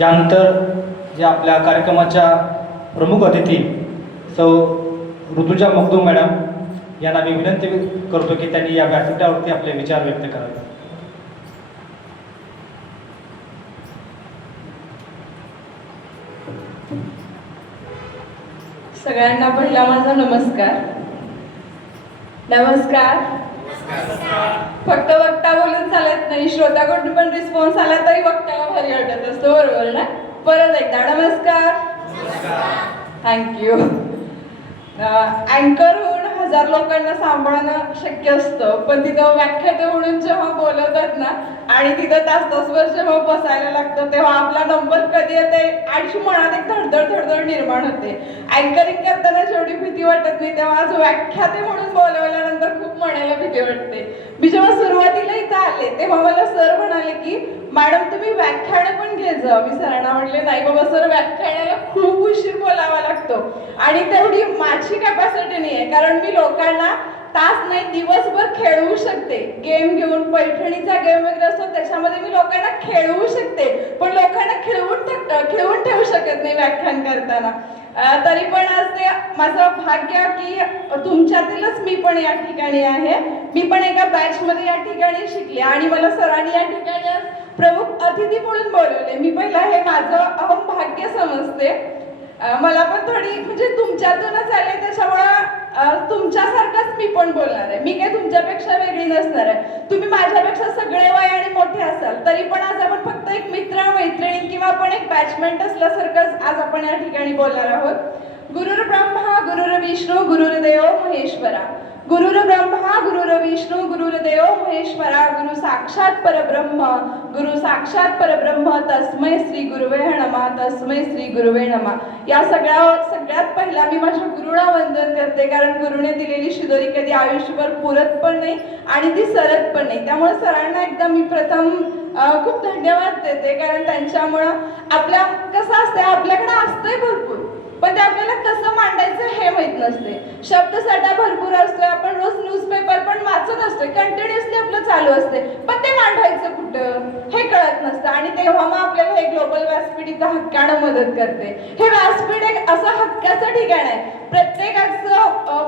यानंतर जे आपल्या कार्यक्रमाच्या प्रमुख अतिथी सौ ऋतुजा मखदूम मॅडम यांना मी विनंती करतो की त्यांनी या व्यासपीठावरती आपले विचार व्यक्त करावे. सगळ्यांना पहिला माझा नमस्कार. नमस्कार. फक्त वक्ता बोलून चालत नाही, श्रोत्याकडून पण रिस्पॉन्स आला तरी वक्त्याला भारी वाटत असतो, बरोबर ना? परत एकदा नमस्कार. थँक्यू. अँकर होऊन 1000 लोकांना सांभाळणं शक्य असतं, पण तिथं व्याख्याते म्हणून जेव्हा बोलवतात ना आणि तिथं तास जेव्हा बसायला लागतं तेव्हा आपला नंबर कधी येते आणि मनात एक धडधड निर्माण होते. अँकरिंग करताना जेवढी भीती वाटत नाही तेव्हा आज व्याख्याते म्हणून बोलवल्यानंतर खूप म्हणायला भीती वाटते. मी जेव्हा सुरुवातीला इथं आले तेव्हा मला सर म्हणाले की मॅडम तुम्ही व्याख्यान पण घे जा. मी सरांना म्हटले नाही बाबा सर, व्याख्यानाला खूप उशीर बोलावा लागतो आणि तेवढी माझी कॅपॅसिटी नाही आहे, कारण मी लोकांना तास नाही दिवसभर खेळवू शकते. गेम घेऊन, पैठणीचा गेम वगैरे असतो त्याच्यामध्ये मी लोकांना खेळवू शकते, पण लोकांना खेळवून ठेवू शकत नाही व्याख्यान करताना. तरी पण आज ते माझं भाग्य की तुमच्यातीलच मी पण या ठिकाणी आहे. मी पण एका बॅचमध्ये या ठिकाणी शिकले आणि मला सरांनी या ठिकाणी प्रमुख अतिथी म्हणून बोलवले. मी पहिला हे माझं अहम भाग्य समजते. मला पण थोडी म्हणजे तुमच्यातूनच आले, त्याच्यामुळं तुमच्यासारखंच मी पण बोलणार आहे. मी काही तुमच्यापेक्षा वेगळी नसणार आहे. तुम्ही माझ्यापेक्षा सगळे वयाने मोठे असाल तरी पण आज आपण फक्त एक मित्र मैत्रिणी किंवा आपण एक बॅचमेंट असल्यासारखंच आज आपण या ठिकाणी बोलणार आहोत. गुरुर्ब्रह्मा गुरुर्विष्णू गुरुर्देव महेश्वरा. गुरुर्ब्रह्मा गुरुर्विष्णू गुरुर्देव महेश्वरा. गुरु साक्षात परब्रह्म तस्मै श्री गुरुवे नमः. तस्मै श्री गुरुवे नमः. या सगळ्यात पहिला मी माझ्या गुरुला वंदन करते, कारण गुरुने दिलेली शिदोरी कधी आयुष्यभर पुरत पण नाही आणि ती सरत पण नाही. त्यामुळे सरांना एकदा मी प्रथम खूप धन्यवाद देते, कारण त्यांच्यामुळं आपल्या कसं असते, आपल्याकडे असतंय भरपूर पण ते आपल्याला कसं मांडायचं हे माहित नसते. शब्दसाठा भरपूर असतोय, आपण रोज न्यूजपेपर पण वाचत असतोय, कंटिन्युअसली आपलं चालू असते, पण ते मांडायचं कुठं हे कळत नसतं. आणि तेव्हा मग आपल्याला हे ग्लोबल व्यासपीठ इथं हक्कानं मदत करते. हे व्यासपीठ एक असं हक्काचं ठिकाण आहे. प्रत्येकाचं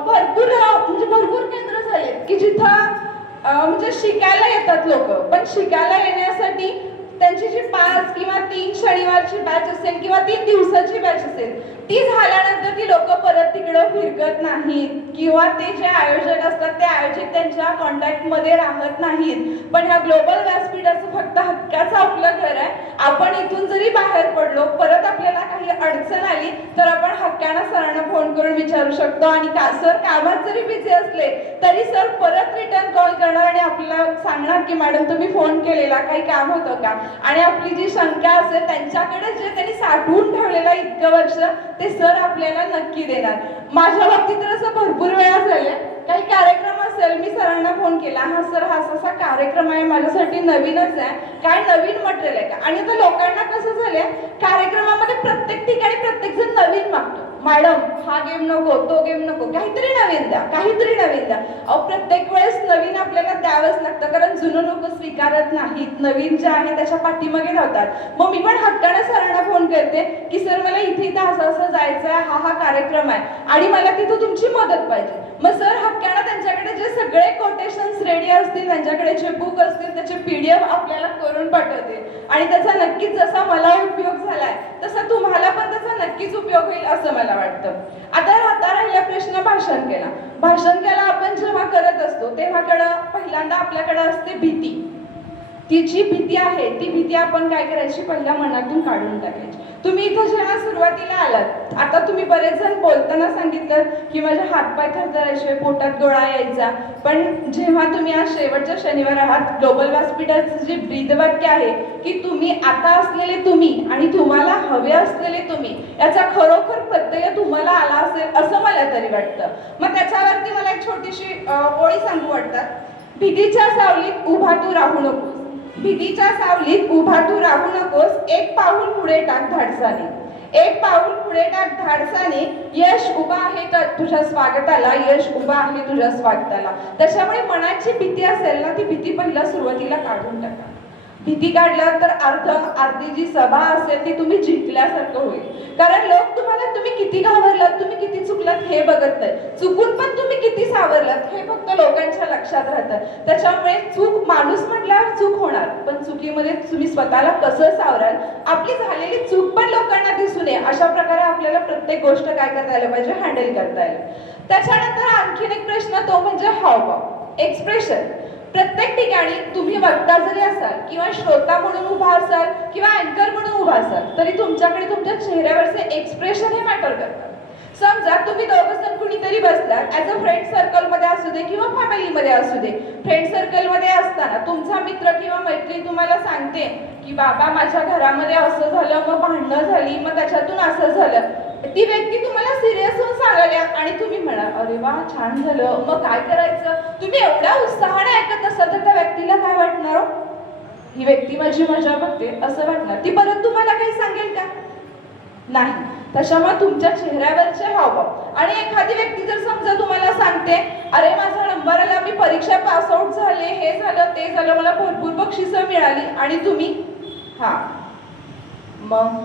भरपूर केंद्र झाले की जिथं म्हणजे शिकायला येतात लोक, पण शिकायला येण्यासाठी त्यांची जी 5 किंवा 3 शनिवारची बॅच असेल किंवा 3 दिवसाची बॅच असेल ती झाल्यानंतर ती लोक परत तिकडं फिरकत नाहीत किंवा ते जे आयोजक असतात ते आयोजक त्यांच्या कॉन्टॅक्टमध्ये राहत नाहीत. पण ह्या ग्लोबल व्यासपीठाचं फक्त हक्काचं आपलं घर आहे. आपण इथून जरी बाहेर पडलो, परत आपल्याला काही अडचण आली तर आपण हक्कानं सरांना फोन करून विचारू शकतो आणि सर कामात जरी बिझी असले तरी सर परत रिटर्न कॉल करणार आणि आपल्याला सांगणार की मॅडम तुम्ही फोन केलेला, काही काम होतं का, आणि आपली जी शंका असेल त्यांच्याकडे जे त्यांनी साठवून ठेवलेला इतकं वर्ष ते सर आपल्याला नक्की देणार. माझ्या बाबतीत तर असं भरपूर वेळा झालं, काही कार्यक्रम असेल मी सरांना फोन केला, हा सर हा असा कार्यक्रम आहे माझ्यासाठी नवीनच आहे, काय नवीन मटेरियल आहे का. आणि आता लोकांना कसं झालंय, कार्यक्रमामध्ये प्रत्येक ठिकाणी प्रत्येक जण नवीन मागतो. मॅडम हा गेम नको, तो गेम नको, काहीतरी नवीन द्या, काहीतरी नवीन द्या. अहो प्रत्येक वेळेस नवीन आपल्याला द्यावंच लागतं, कारण जुनं लोक स्वीकारत नाहीत, नवीन जे आहे त्याच्या पाठीमागे धावतात. मग मी पण हक्काने सरांना फोन करते की सर मला इथे असं जायचं आहे, हा कार्यक्रम आहे आणि मला तिथं तुमची मदत पाहिजे. मग सर हक्काने त्यांच्याकडे जे सगळे कोटेशन्स रेडी असतील, त्यांच्याकडे जे बुक असतील त्याचे PDF आपल्याला करून पाठवते आणि त्याचा नक्कीच जसा मला उपयोग झालाय तसा तुम्हाला पण त्याचा नक्कीच उपयोग होईल असं मला वाटतं. आता राहिला प्रश्न भाषण केला आपण जेव्हा करत असतो तेव्हा पहिल्यांदा आपल्याकडे असते भीती. ती जी भीती आहे ती भीती आपण काय करायची, पहिल्या मनातून काढून टाकायची. तुम्ही इथं जेव्हा सुरुवातीला आलात, आता तुम्ही बरेच जण बोलताना सांगितलं की माझे हातपाय थरथरायचे, पोटात गोळा यायचा, पण जेव्हा तुम्ही आज शेवटच्या शनिवार आहात, ग्लोबल व्यासपीठाचं जे ब्रीदवाक्य आहे की तुम्ही आता असलेले तुम्ही आणि तुम्हाला हवे असलेले तुम्ही, याचा खरोखर प्रत्यय तुम्हाला आला असेल असं मला तरी वाटतं. मग त्याच्यावरती मला एक छोटीशी ओळी सांगू वाटतात. भीतीच्या सावलीत उभा तू राहू नकोस, भीतीच्या सावलीत उभा तू राहू नकोस, एक पाऊल पुढे टाक धाडसाने, एक पाऊल पुढे टाक धाडसाने, यश उभा आहे तुझ्या स्वागताला, यश उभा आहे तुझ्या स्वागताला. त्याच्यामुळे मनाची भीती असेल ना, ती भीती पहिला सुरुवातीला काढून टाका. भीती काढल्यावर तर अर्धी जी सभा असेल ती तुम्ही जिंकल्यासारखं होईल. कारण लोक तुम्हाला तुम्ही किती घाबरलात, तुम्ही किती चुकलात हे बघत नाही, चुकून पण तुम्ही किती सावरलात हे फक्त लोकांच्या लक्षात राहतं. त्याच्यामुळे चूक, माणूस म्हटल्यावर चूक होणार, पण चुकीमध्ये तुम्ही स्वतःला कसं सावराल, आपली झालेली चूक पण लोकांना दिसू नये अशा प्रकारे आपल्याला प्रत्येक गोष्ट काय करता यायला पाहिजे, हँडल करता येईल. त्याच्यानंतर आणखीन एक प्रश्न, तो म्हणजे हावभाव, एक्सप्रेशन. प्रत्येक ठिकाणी तुम्ही वक्ता जरी असाल किंवा श्रोता म्हणून उभा असाल किंवा अँकर म्हणून उभा असाल तरी तुमच्याकडे तुमच्या चेहऱ्यावरचे एक्सप्रेशन हे मॅटर करतात. समजा तुम्ही दोघं जण कुणीतरी बसलात, ऍज अ फ्रेंड सर्कलमध्ये असू दे किंवा फॅमिलीमध्ये असू दे. फ्रेंड सर्कलमध्ये असताना तुमचा मित्र किंवा मैत्रीण तुम्हाला सांगते की बाबा माझ्या घरामध्ये असं झालं, मग भांडणं झाली, मग त्याच्यातून असं झालं. ती व्यक्ती तुम्हाला सिरियस होऊन सांगायला आणि तुम्ही म्हणा अरे वा छान झालं, मग काय करायचं. तुम्ही एवढ्या उत्साहाने ऐकत असाल तर त्या व्यक्तीला काय वाटणार, ही व्यक्ती माझी मजा बघते असं वाटणार. ती परत तुम्हाला काही सांगेल का, नाही. त्याच्यामुळे तुमच्या चेहऱ्यावरचे हावभाव. आणि एखादी व्यक्ती जर समजा तुम्हाला सांगते अरे माझा नंबर आला, मी परीक्षा पास आउट झाले, हे झालं ते झालं, मला भरपूर बक्षिसं मिळाली, आणि तुम्ही हा मग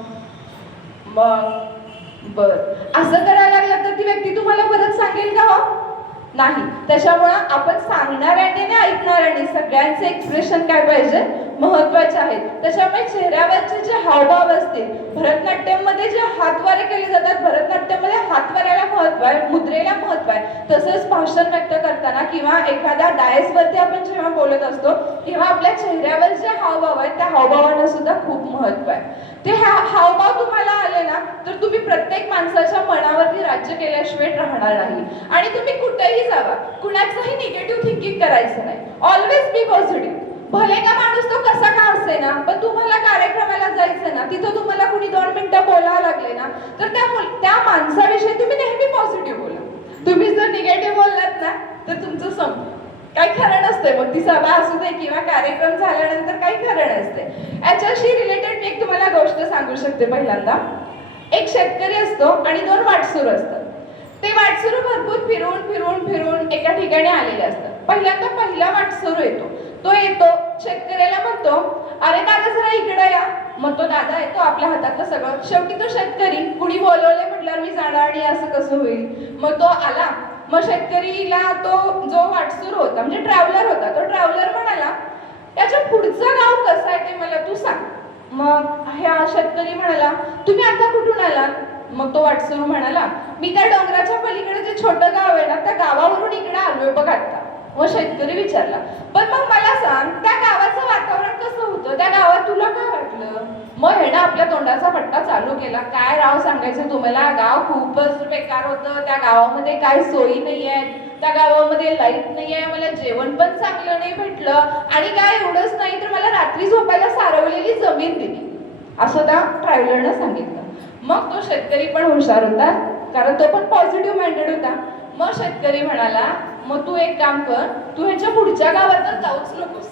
बर असं करायला लागलं तर ती व्यक्ती तुम्हाला परत सांगेल का, हो नाही. त्याच्यामुळं आपण सांगणाऱ्याने आणि ऐकणाऱ्याने सगळ्यांचे एक्सप्रेशन काय पाहिजे, महत्वाचे आहेत. त्याच्यामुळे चेहऱ्यावरचे जे हावभाव असतील, भरतनाट्यममध्ये जे हातवारे केले जातात, भरतनाट्यममध्ये हातवाऱ्याला महत्व आहे, मुद्रेला महत्व आहे. तसंच भाषण व्यक्त करताना किंवा एखाद्या डायसवरती आपण जेव्हा बोलत असतो तेव्हा आपल्या चेहऱ्यावर जे हावभाव आहेत त्या हावभावांना सुद्धा खूप महत्व आहे. ते हावभाव तुम्हाला आले ना तर तुम्ही प्रत्येक माणसाच्या मनावरती राज्य केल्याशिवाय राहणार नाही. आणि तुम्ही कुठेही जावा, कुणाचंही निगेटिव्ह थिंकिंग करायचं नाही. Always be positive. भले का माणूस तो कसा का असे ना, पण तुम्हाला कार्यक्रमाला जायचं ना, तिथं तुम्हाला कुणी 2 मिनिटं बोलावं लागले ना तर त्या माणसाविषयी तुम्ही नेहमी पॉझिटिव्ह बोला. तुम्ही जर निगेटिव्ह बोललात ना तर तुमचं संपलं, काही खरं नसते. मग ती सभा असू दे किंवा कार्यक्रम झाल्यानंतर काही खरं नसते. याच्याशी रिलेटेड मी एक तुम्हाला गोष्ट सांगू शकते. पहिल्यांदा एक शेतकरी असतो आणि 2 वाटसुर असतात. ते वाटसुरू भरपूर फिरून एका ठिकाणी आलेले असतात. पहिला वाटसुरू येतो, तो शेतकऱ्याला म्हणतो अरे दादा जरा इकडे या. मग तो दादा येतो, आपल्या हातातलं सगळं. शेवटी तो शेतकरी, कुणी बोलवले म्हटल्यावर मी जाणार आणि असं कसं होईल. मग तो आला. मग शेतकरीला तो जो वाटसुर होता म्हणजे ट्रॅव्हलर होता, तो ट्रॅव्हलर म्हणाला त्याच्या पुढचं गाव कसं आहे ते मला तू सांग. मग ह्या शेतकरी म्हणाला तुम्ही आता कुठून आलात. मग तो वाटसुर म्हणाला मी त्या डोंगराच्या पलीकडे जे छोटं गाव आहे ना त्या गावावरून इकडे आलोय बघ आता. मग शेतकरी विचारला पण मग मला सांग त्या गावाचं वातावरण कसं होतं, त्या गावात तुला काय वाटलं. मग हे ना आपल्या तोंडाचा पट्टा चालू केला, काय राव सांगायचं तुम्हाला, गाव खूपच बेकार होतं, त्या गावामध्ये काय सोयी नाही आहेत, त्या गावामध्ये लाईट नाही आहे, मला जेवण पण चांगलं नाही भेटलं, आणि काय एवढंच नाही तर मला रात्री झोपायला सारवलेली जमीन दिली, असं त्या ट्रॅव्हलरनं सांगितलं. मग तो शेतकरी पण हुशार होता कारण तो पण पॉझिटिव्ह माइंडेड होता. मग शेतकरी म्हणाला मग तू एक काम कर, तू ह्याच्या पुढच्या गावात जाऊच नकोस,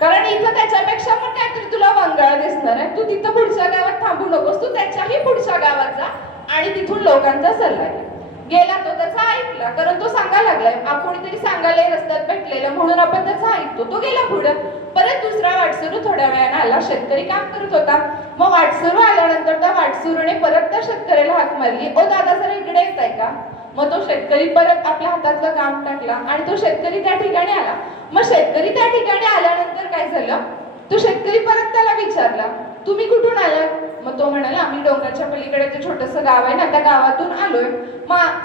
कारण इथं त्याच्यापेक्षा पण काहीतरी तुला वंगाळ दिसणार आहे, तू तिथं पुढच्या गावात थांबू नकोस, तू त्याच्याही पुढच्या गावात जा आणि तिथून लोकांचा सल्ला घे. गेला तो, त्याचा ऐकला, कारण तो सांगायला लागलाय, कोणीतरी सांगायला रस्त्यात भेटलेलं म्हणून आपण त्याचा ऐकतो. तो गेला पुढं. परत दुसरा वाटसरू थोड्या वेळाने आला, शेतकरी काम करत होता. मग वाटसरू आल्यानंतर त्या वाटसरूने परत त्या शेतकऱ्याला हाक मारली, ओ दादा जरा इकडे येताय का. मग तो शेतकरी परत आपल्या हातातलं काम टाकला आणि तो शेतकरी त्या ठिकाणी आला. मग शेतकरी त्या ठिकाणी आल्यानंतर काय झालं, तो शेतकरी परत त्याला विचारला तुम्ही कुठून आलात. मग तो म्हणाला आम्ही डोंगराच्या पलीकडे जे छोटंसं गाव आहे ना त्या गावातून आलोय.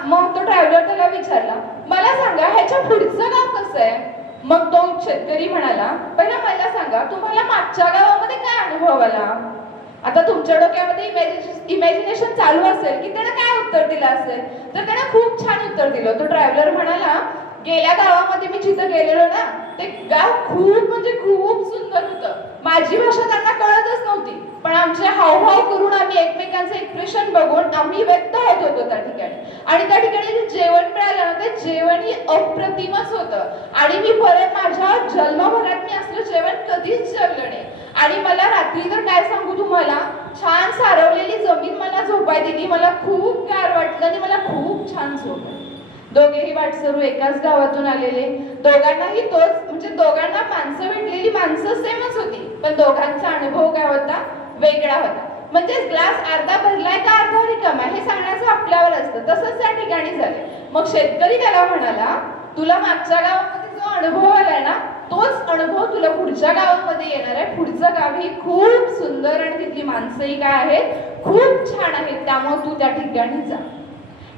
मग तो ड्रायव्हर त्याला विचारला मला सांगा ह्याच्या पुढचं गाव कसं आहे. मग तो शेतकरी म्हणाला पहिला मला सांगा तुम्हाला मागच्या गावामध्ये काय अनुभव आला. आता तुमच्या डोक्यामध्ये इमॅजिनेशन चालू असेल की त्यानं काय उत्तर दिलं असेल, तर त्यानं खूप छान उत्तर दिलं. तो ड्रायव्हर म्हणाला गेल्या गावामध्ये मी जिथं गेलेलो ना ते गाव खूप म्हणजे खूप सुंदर होतं. माझी भाषा त्यांना कळतच नव्हती, पण आमचे हावभाव करून आम्ही एकमेकांचं एक्सप्रेशन बघून आम्ही व्यक्त होत होतो त्या ठिकाणी. आणि त्या ठिकाणी जे जेवण मिळालं ना ते जेवणही अप्रतिमच होतं. आणि मी परत माझ्या जन्मभरात मी असलं जेवण कधीच जेवलं नाही. आणि मला रात्री तर काय सांगू तुम्हाला, छान सारवलेली जमीन मला झोपाय दिली, मला खूप गार वाटलं आणि मला खूप छान झोप. दोघेही वाटसरू एकाच गावातून आलेले. दोघांनाही तोच म्हणजे दोघांना माणसं भेटलेली माणसं सेमच होती, पण दोघांचा अनुभव काय होता, वेगळा होता. म्हणजे ग्लास अर्धा भरलाय का अर्धा रिकामा हे सांगण्याचं आपल्यावर असतं. तसंच त्या ठिकाणी झाले. मग शेतकरी त्याला म्हणाला, तुला मागच्या गावामध्ये जो अनुभव आलाय ना, तोच अनुभव तुला पुढच्या गावामध्ये येणार आहे. पुढचं गाव ही खूप सुंदर आणि तिथली माणसंही काय आहेत, खूप छान आहेत, त्यामुळे तू त्या ठिकाणी जा.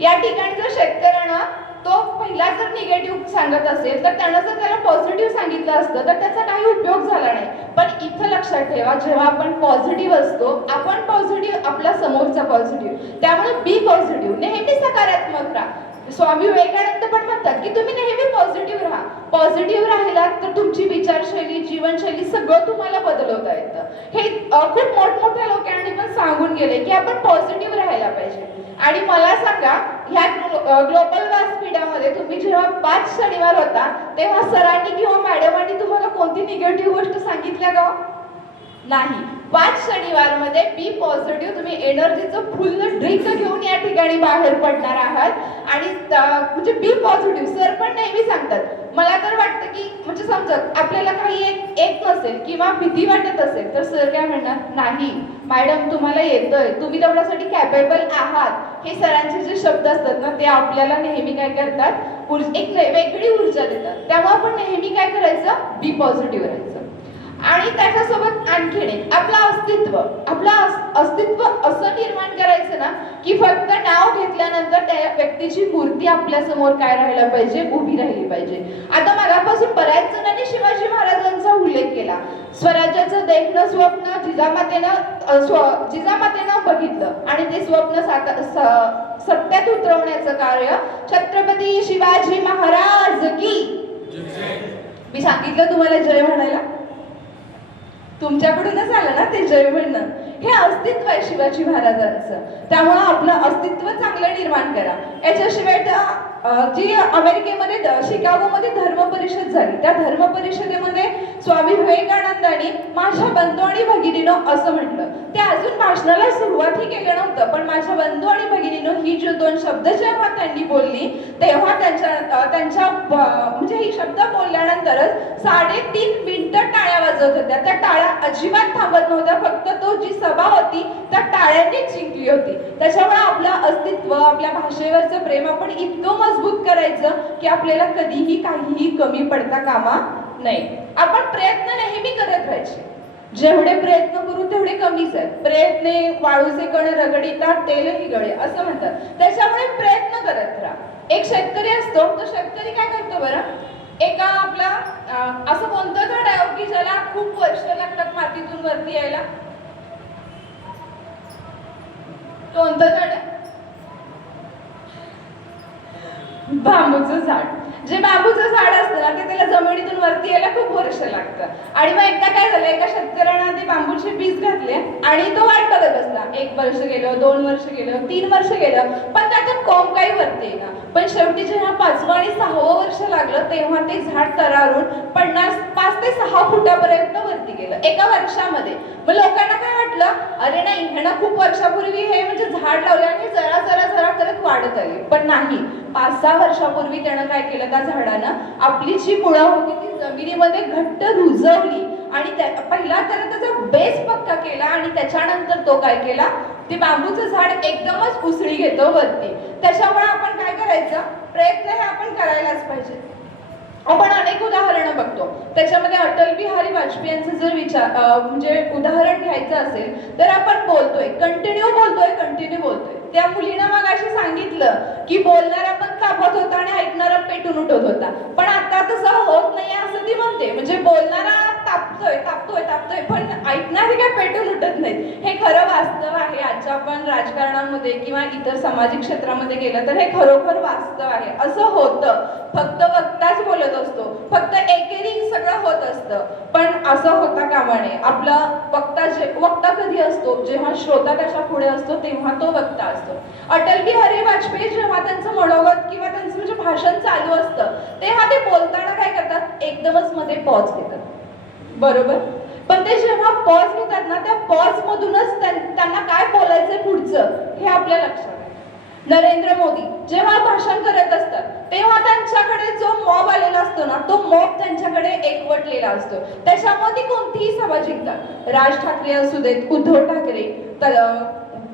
या ठिकाणी जर शेतकऱ्यानं तो पहिला जर निगेटिव्ह सांगत असेल तर त्यानं जर त्याला पॉझिटिव्ह सांगितलं असतं तर त्याचा काही उपयोग झाला नाही. पण इथं लक्षात ठेवा, जेव्हा आपण पॉझिटिव्ह असतो, आपण पॉझिटिव्ह, आपला समोरचा पॉझिटिव्ह, त्यामुळे बी पॉझिटिव्ह, नेहमी सकारात्मक राहा. स्वामी विवेकानंद पण म्हणतात की तुम्ही नेहमी पॉझिटिव्ह राहा. पॉझिटिव्ह राहिलात तर तुमची विचारशैली, जीवनशैली सगळं तुम्हाला बदलवता येतं. हे खूप मोठमोठ्या लोकांनी पण सांगून गेले की आपण पॉझिटिव्ह राहायला पाहिजे. आणि मला सांगा, ह्या ग्लोबल व्यासपीठामध्ये तुम्ही जेव्हा 5 शनिवार होता तेव्हा सरांनी किंवा मॅडमांनी तुम्हाला कोणती निगेटिव्ह गोष्ट सांगितल्या का? नाही. 5 शनिवार मध्ये बी पॉझिटिव्ह, तुम्ही एनर्जीचं फुल ड्रिंक घेऊन या ठिकाणी बाहेर पडणार आहात. आणि म्हणजे बी पॉझिटिव्ह सर पण नेहमी सांगतात. मला तर वाटतं की म्हणजे समजत आपल्याला काही एक नसेल किंवा भीती वाटत असेल तर सर काय म्हणणार, नाही मॅडम तुम्हाला येतंय, तुम्ही तेवढ्यासाठी कॅपेबल आहात. हे सरांचे जे शब्द असतात ना, ते आपल्याला नेहमी काय करतात, एक वेगळी ऊर्जा देतात. त्यामुळे आपण नेहमी काय करायचं, बी पॉझिटिव्ह राहायचं. आणि त्याच्यासोबत आणखीन एक, आपलं अस्तित्व असं निर्माण करायचं ना की फक्त नाव घेतल्यानंतर त्या व्यक्तीची मूर्ती आपल्या समोर काय राहायला पाहिजे, उभी राहिली पाहिजे. आता मागापासून बऱ्याच जणांनी शिवाजी महाराजांचा उल्लेख केला. स्वराज्याचं देखणं स्वप्न जिजामातेनं बघितलं आणि ते स्वप्न सत्यात उतरवण्याचं कार्य छत्रपती शिवाजी महाराज की. मी सांगितलं तुम्हाला जय म्हणायला, तुमच्याकडूनच आलं ना ते जय म्हणणं. हे अस्तित्व आहे शिवाजी महाराजांचं. त्यामुळे आपलं अस्तित्व चांगलं निर्माण करा. याच्याशिवाय जी अमेरिकेमध्ये शिकागोमध्ये धर्म परिषद झाली, त्या धर्म परिषदेमध्ये स्वामी विवेकानंदांनी माझ्या बंधू आणि भगिनीनं असं म्हटलं. ते अजून भाषणाला सुरुवातही केलं नव्हतं, पण माझ्या बंधू आणि भगिनीनं ही जो 2 शब्द जेव्हा त्यांनी बोलली तेव्हा त्यांच्या म्हणजे ही शब्द बोलल्यानंतरच 3.5 मिनिटं टाळ्या वाजवत होत्या. त्या टाळ्या अजिबात थांबत नव्हत्या. फक्त तो जी सभा होती त्या टाळ्यांनीच जिंकली होती. त्याच्यामुळे आपलं अस्तित्व, आपल्या भाषेवरचं प्रेम आपण इतकं मजबूत करायचं की आपल्याला कधीही काहीही कमी पडता कामा नाही. आपण प्रयत्न नेहमी करत राहायचे. जेवढे प्रयत्न करू तेवढे कमीच आहेत. प्रयत्ने वाळूचे कण रगडितात तेलही गळे असं म्हणतात. त्याच्यामुळे प्रयत्न करत राहा. एक शेतकरी असतो, तो शेतकरी काय करतो बरं, एका आपला असं कोणतं झाड आहे की ज्याला खूप वर्ष लागतात मातीतून वरती यायला, कोणतं झाड आहे? बांबूचं झाड. जे बांबूचं झाड असतं ना ते त्याला जमिनीतून वरती यायला खूप वर्ष लागतं. आणि मग एकदा काय झालं, एका शेतकऱ्यानं ते बांबूचे बीज घातले आणि तो वाट बघत बसला. 1 वर्ष गेलं, 2 वर्ष गेलं, 3 वर्ष गेलं, पण त्यातून कोंब काही वरती येईना. पण शेवटी जेव्हा 5वं आणि 6वं वर्ष लागलं तेव्हा ते झाड तरारून 5 ते 6 फुटापर्यंत वरती गेलं एका वर्षामध्ये. मग लोकांना काय वाटलं, अरे नाही ह्यानं खूप वर्षापूर्वी हे म्हणजे झाड लावले आणि जरा जरा जरा करत वाढत आले. पण नाही, 5-6 वर्षापूर्वी त्यानं काय केलं, त्या झाडानं आपली जी मुळं होती ती जमिनीमध्ये घट्ट रुजवली आणि पहिला तर त्याचा बेस पक्का केला आणि त्याच्यानंतर तो काय केला, ते बांबूचं झाड एकदमच उसळी घेतो वरती. त्याच्यामुळे आपण काय करायचं, प्रयत्न हे आपण करायलाच पाहिजे. आपण अनेक उदाहरणं बघतो. त्याच्यामध्ये अटल बिहारी वाजपेयी यांचं जर म्हणजे उदाहरण घ्यायचं असेल तर आपण बोलतोय, कंटिन्यू बोलतोय. त्या मुलीनं मग अशी सांगितलं की बोलणारा पण कापत होता आणि ऐकणारा पेटून उठत होता. पण आता तसं होत नाही असं ती म्हणते. म्हणजे बोलणारा तापतोय पण ऐकणारे काय पेटून उठत नाहीत. हे खरं वास्तव आहे. आजच्या आपण राजकारणामध्ये किंवा इतर सामाजिक क्षेत्रामध्ये गेलं तर हे खरोखर वास्तव आहे. असं होतं, फक्त वक्ताच बोलत असतो, फक्त एकेरी सगळं होत असतं. पण असं होता कामा नये. आपला वक्ता कधी असतो, जेव्हा श्रोता त्याच्या पुढे असतो तेव्हा तो वक्ता असतो. अटल बिहारी वाजपेयी जेव्हा त्यांचं मनोगत किंवा त्यांचं म्हणजे भाषण चालू असतं तेव्हा ते बोलताना काय करतात, एकदमच मध्ये पॉज घेतात, बरोबर. पण ते जेव्हा पॉज घेतात ना, त्या पॉज मधूनच त्यांना काय बोलायचंय पुढचं हे आपल्या लक्षात आहे. नरेंद्र मोदी जेव्हा भाषण करत असतात तेव्हा त्यांच्याकडे जो मॉब आलेला असतो ना, तो मॉब त्यांच्याकडे एकवटलेला असतो. त्याच्यामध्ये कोणतीही सभा जिंकतात. राज ठाकरे असू देत, उद्धव ठाकरे,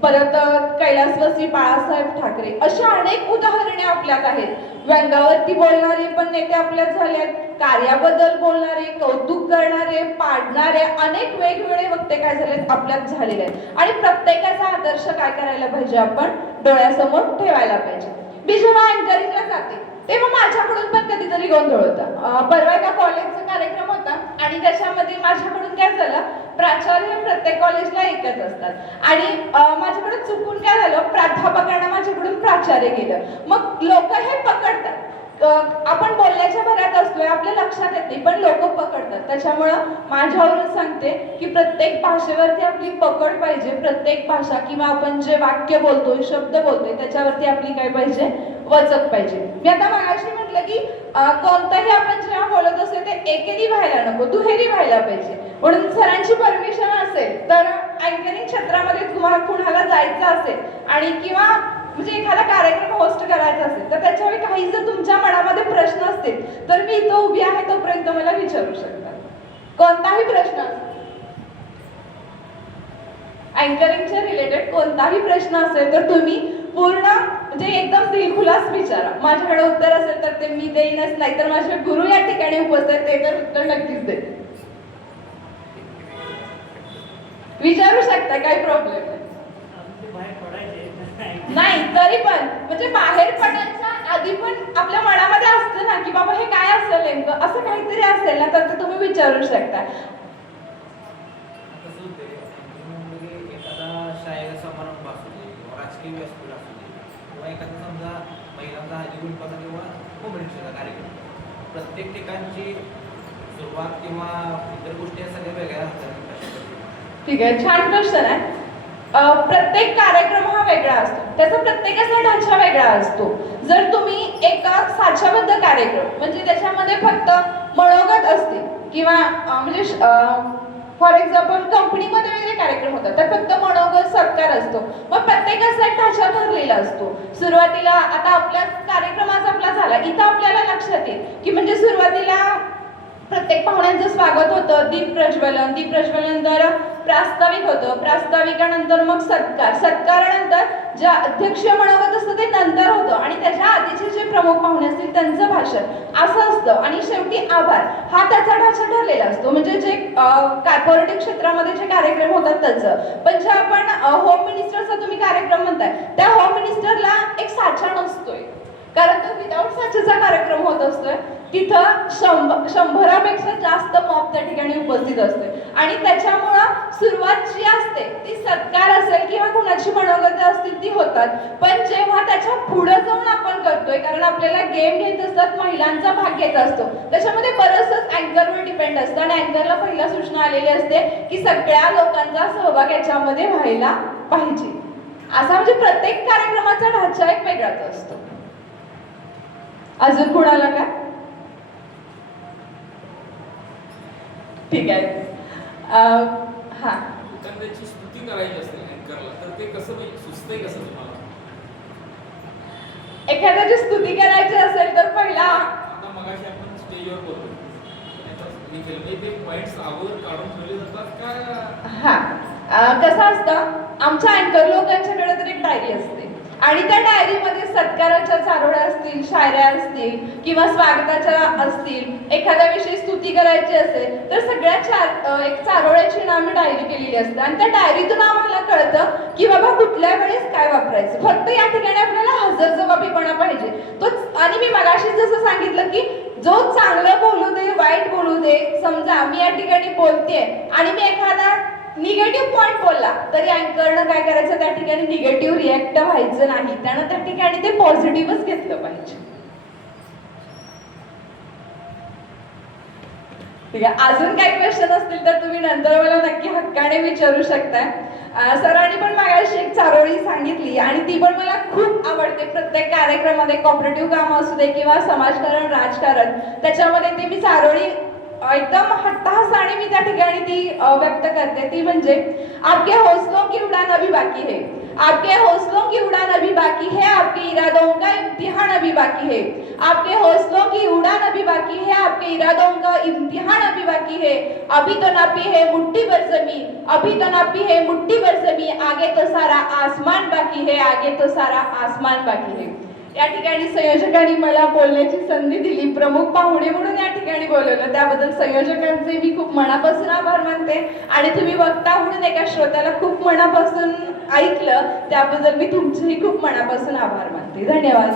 परत कैलासवासी बाळासाहेब ठाकरे, अशा अनेक उदाहरणे आपल्यात आहेत. व्यंगावरती बोलणारे पण नेते आपल्यात झालेत, कार्याबद्दल बोलणारे, कौतुक करणारे, पाडणारे अनेक वेगवेगळे वक्ते काय झालेत आपल्यात झालेले आहेत. आणि प्रत्येकाचा आदर्श काय करायला पाहिजे, आपण डोळ्यासमोर ठेवायला पाहिजे. मी जेव्हा अँकरिंगला जाते तेव्हा माझ्याकडून पण कधीतरी गोंधळ होता. परवा एका कॉलेजचा कार्यक्रम होता आणि त्याच्यामध्ये माझ्याकडून काय झालं, प्राचार्य हे प्रत्येक कॉलेजला एकच असतात आणि माझ्याकडून चुकून काय झालं, प्राध्यापकांना माझ्याकडून प्राचार्य केलं. मग लोक हे पकडतात, आपण बोलण्याच्या भरात असतोय, आपल्या लक्षात येत नाही, पण लोक पकडतात. त्याच्यामुळं माझ्यावरून सांगते की प्रत्येक भाषेवरती आपली पकड पाहिजे. प्रत्येक भाषा किंवा आपण जे वाक्य बोलतोय, शब्द बोलतोय, त्याच्यावरती आपली काय पाहिजे, वचक पाहिजे. मी आता मागाशी म्हटलं की कोणताही आपण जेव्हा बोलत असतो ते एकेरी व्हायला नको, दुहेरी व्हायला पाहिजे. म्हणून सरांची परमिशन असेल तर अँकरिंग क्षेत्रामध्ये तुम्हाला कुणाला जायचं असेल आणि किंवा म्हणजे एखादा कार्यक्रम होस्ट करायचा असेल तर त्याच्यावेळी काही जर तुमच्या मनामध्ये प्रश्न असतील तर मी इथं उभी आहे तोपर्यंत मला विचारू शकता. कोणताही प्रश्न असेल, अँकरिंगच्या रिलेटेड कोणताही प्रश्न असेल तर तुम्ही पूर्ण म्हणजे एकदम दिलखुलास विचारा. माझ्याकडे उत्तर असेल तर ते मी देईनच, नाही तर माझे गुरु या ठिकाणी उपस्थित ते तर उत्तर नक्कीच देतील. विचारू शकता, काही प्रॉब्लेम नाही. तरी पण म्हणजे बाहेर पडायच्या आधी पण आपल्या मनामध्ये असतं ना की बाबा हे काय असेल नेमकं, असं काहीतरी असेल ना तर तुम्ही विचारू शकता. एखादा शाळेचा समारंभ असू दे किंवा राजकीय व्यासपीठ असू दे किंवा एखादा समजा महिलांचा हळदी कुंकवाचा किंवा कोंबडीचा कार्यक्रम, प्रत्येक ठिकाणची सुरुवात किंवा इतर गोष्टी या सगळ्या वेगळ्या असतात. ठीक आहे, छान प्रश्न आहे. प्रत्येक कार्यक्रम हा वेगळा असतो, त्याचा प्रत्येकाचा ढाचा वेगळा असतो. जर तुम्ही एका साच्याबद्ध कार्यक्रम म्हणजे त्याच्यामध्ये फक्त मनोगत असतील किंवा म्हणजे फॉर एक्झाम्पल कंपनीमध्ये वगैरे कार्यक्रम होतात तर फक्त मनोगत सत्कार असतो, मग प्रत्येकाचा एक ढाचा ठरलेला असतो. सुरुवातीला आता आपल्या कार्यक्रमाचा आपला झाला, इथं आपल्याला लक्षात येईल की म्हणजे सुरुवातीला प्रत्येक पाहुण्यांचं स्वागत होतं, दीप प्रज्वलन, दीप प्रज्वलनंतर प्रास्ताविक होतं, प्रास्ताविकानंतर मग सत्कार, सत्कारानंतर जे अध्यक्ष मनोगत असतं ते नंतर होतं आणि त्याच्या आधीचे जे प्रमुख पाहुणे असतील त्यांचं भाषण असं असतं आणि शेवटी आभार हा त्याचा ढाचा ठरलेला असतो. म्हणजे जे कॉर्पोरेटिव्ह क्षेत्रामध्ये जे कार्यक्रम होतात त्याचं. पण जे आपण होम मिनिस्टरचा तुम्ही कार्यक्रम म्हणताय त्या होम मिनिस्टरला एक साचा नसतोय, कारण तो विदाऊट साचेचा कार्यक्रम होत असतोय. तिथं 100पेक्षा जास्त मॉब त्या ठिकाणी उपस्थित असते आणि त्याच्यामुळं सुरुवात जी असते ती सत्कार असेल किंवा कुणाची मनोगत असतील ती होतात. पण जेव्हा त्याच्या पुढे जाऊन आपण करतोय, कारण आपल्याला गेम घेत असतात, महिलांचा भाग घेत असतो, त्याच्यामध्ये बरंचसं अँकरवर डिपेंड असतं आणि अँकरला पहिला सूचना आलेली असते की सगळ्या लोकांचा सहभाग याच्यामध्ये व्हायला पाहिजे. असा म्हणजे प्रत्येक कार्यक्रमाचा ढाचा एक वेगळाच असतो. अजून कुणाला काय? ठीक आहे. हा, एखाद्याची स्तुती करायची असते अँकरला तर ते कसं म्हणजे सुचतंय कसं तुम्हाला? एखाद्याची स्तुती करायची असेल तर पहिला आता मगाशी आपण स्टेजवर बोलतो ते पॉइंट्स अगोदर काढून ठेवले जातात का? हा, कसं असतं, आमच्या अँकर लोकांच्याकडे तर एक डायरी असते आणि त्या डायरीमध्ये सत्काराच्या चारोळ्या असतील, शायऱ्या असतील किंवा स्वागताच्या असतील, एखाद्याविषयी स्तुती करायची असेल तर सगळ्या एक चारोळ्याची नामे डायरी केलेली असते आणि त्या डायरीतून आम्हाला कळतं की बाबा कुठल्या वेळेस काय वापरायचं. फक्त या ठिकाणी आपल्याला हजरजबाबीपणा पाहिजे तोच. आणि मी मगाशी जसं सांगितलं की जो चांगलं बोलू दे, वाईट बोलू दे, समजा मी या ठिकाणी बोलतेय आणि मी एखादा निगेटिव्ह पॉइंट बोलला तरी अँकरनं काय करायचं, त्या ठिकाणी निगेटिव्ह रिॲक्ट व्हायचं नाही, त्यानं त्या ठिकाणी ते पॉझिटिव्हच घेतलं पाहिजे. ठीक आहे, अजून काही क्वेश्चन असतील तर तुम्ही नंतर मला नक्की हक्काने विचारू शकताय. सरांनी पण मागाशी एक चारोळी सांगितली आणि ती पण मला खूप आवडते. प्रत्येक कार्यक्रमामध्ये कॉपरेटिव्ह काम असू दे किंवा समाजकारण, राजकारण, त्याच्यामध्ये ती मी चारोळी एकदम हट्टासाने मी त्या ठिकाणी ती व्यक्त करते. ती म्हणजे आपके हौसलों की उड़ान अभी बाकी है. आपके हौसलों की उड़ान अभी बाकी है, आपके इरादों का इम्तिहान अभी बाकी है। आपके हौसलों की उड़ान अभी बाकी है, आपके इरादों का इम्तिहान अभी बाकी है। अभी तो नापी है मुट्ठी भर जमीन, अभी तो नापी है मुट्ठी भर जमीन, आगे तो सारा आसमान बाकी है, आगे तो सारा आसमान बाकी है। या ठिकाणी संयोजकांनी मला बोलण्याची संधी दिली, प्रमुख पाहुणे म्हणून या ठिकाणी बोलवलं, त्याबद्दल संयोजकांचे मी खूप मनापासून आभार मानते। आणि तुम्ही वक्ता म्हणून एका श्रोत्याला खूप मनापासून ऐकलं, त्याबद्दल मी तुमचेही खूप मनापासून आभार मानते। धन्यवाद।